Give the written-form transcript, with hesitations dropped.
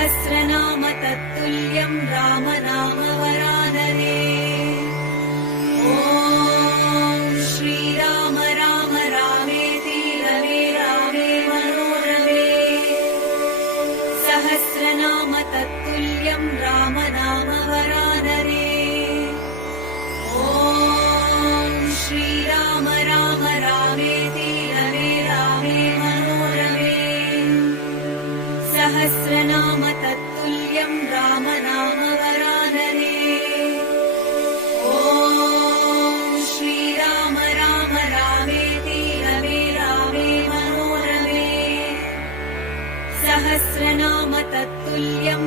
सहस्रनाम तत्तुल्यं राम नाम वरानने। ॐ श्रीराम राम रामेति रमे रामे मनोरमे। सहस्रनाम तत्तुल्यं राम नाम वरानने। ॐ श्रीराम राम रामेति रमे रामे मनोरमे। सहस्रनाम तत्तुल्यं राम नाम वरानने। ॐ श्रीराम राम रामेति रमे रामे मनोरमे। सहस्रनाम तत्तुल्यं